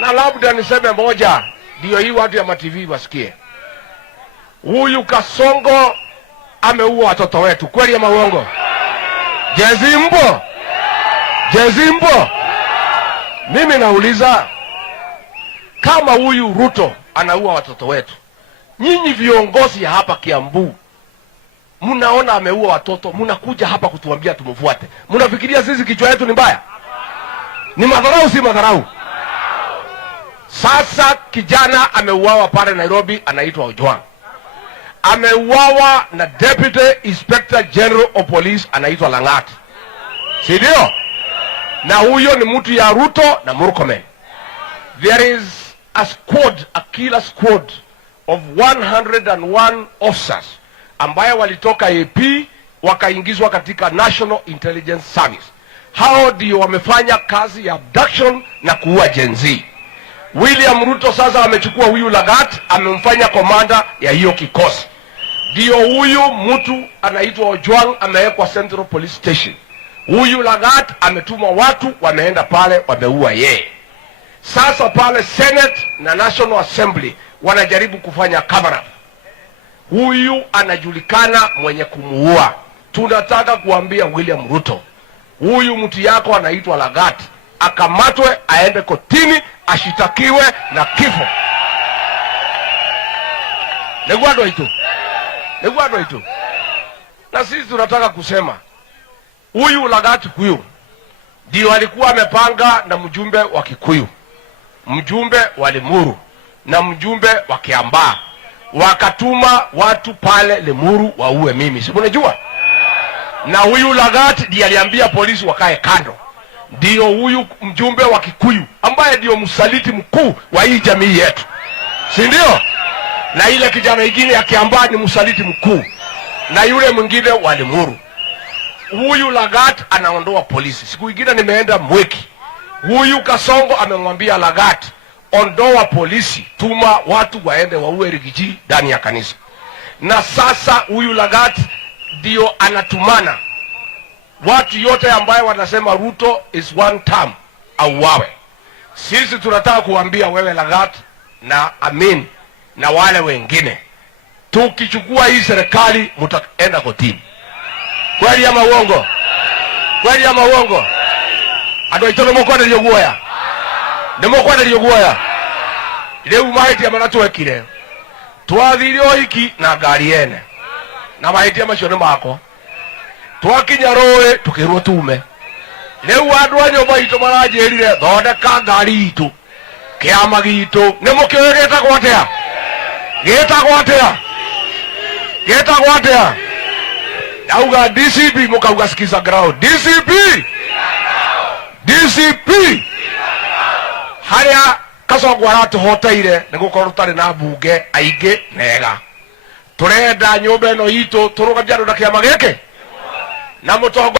Na labda niseme moja, ndio hii watu ya ma-TV wasikie. Huyu Kasongo ameua watoto wetu, kweli ama uongo? Jezi mpo? Jezi mpo? Mimi nauliza, kama huyu Ruto anaua watoto wetu, nyinyi viongozi ya hapa Kiambu mnaona ameua watoto, mnakuja hapa kutuambia tumfuate. Mnafikiria sisi kichwa yetu ni mbaya? Ni madharau, si madharau? Sasa kijana ameuawa pale Nairobi, anaitwa Ojwang. Ameuawa na Deputy Inspector General of Police anaitwa Langat, si ndio? Na huyo ni mtu ya Ruto na Murkomen. There is a squad, a killer squad of 101 officers ambaye walitoka AP wakaingizwa katika National Intelligence Service. Hao ndio wamefanya kazi ya abduction na kuua Gen Z. William Ruto sasa amechukua huyu Lagat, amemfanya komanda ya hiyo kikosi. Ndio huyu mtu anaitwa Ojwang amewekwa Central Police Station. Huyu Lagat ametuma watu wameenda pale wameua yeye. Sasa pale Senate na National Assembly wanajaribu kufanya cover up. Huyu anajulikana mwenye kumuua. Tunataka kuambia William Ruto, huyu mtu yako anaitwa Lagat akamatwe, aende kotini, ashitakiwe na kifo. Negwado ito. Na sisi tunataka kusema huyu Lagat huyu ndio alikuwa amepanga na mjumbe wa Kikuyu, mjumbe wa Limuru na mjumbe wa Kiambaa, wakatuma watu pale Limuru waue mimi, si unajua? Na huyu Lagat ndiye aliambia polisi wakae kando. Ndio huyu mjumbe wa Kikuyu ambaye ndio msaliti mkuu wa hii jamii yetu, si ndio? Na ile kijana mwingine ya Kiambaa ni msaliti mkuu, na yule mwingine wa Limuru. Huyu Lagat anaondoa polisi. Siku nyingine nimeenda Mweki, huyu Kasongo amemwambia Lagat, ondoa polisi, tuma watu waende waue Rigiji ndani ya kanisa. Na sasa huyu Lagat ndio anatumana watu yote ambaye wanasema Ruto is one term auawe. Sisi tunataka kuambia wewe Lagat na Amin na wale wengine, tukichukua hii serikali mtaenda kotini. Kweli ama uongo? Kweli ama uongo? Ando itono mokwenda lyoguoya. Nemokwenda lyoguoya. Leo maiti ya manatu wekire. Twathire hiki na ngari yene. Na maiti ya macio ni mako. Twakinya roe tukirwo tume. Leo andu a nyumba itu maranjirire thondeka ngari itu. Kiama gitu. Nemokioe getagwo atia? Getagwo atia? Getagwo atia? Auga DCP mukauga sikiza ground. DCP haria Kasongo aratuhoteire nigukorwo tari na mbunge aingi nega. Turenda nyumba ino itu turugamia andu na kiama giki na mutongo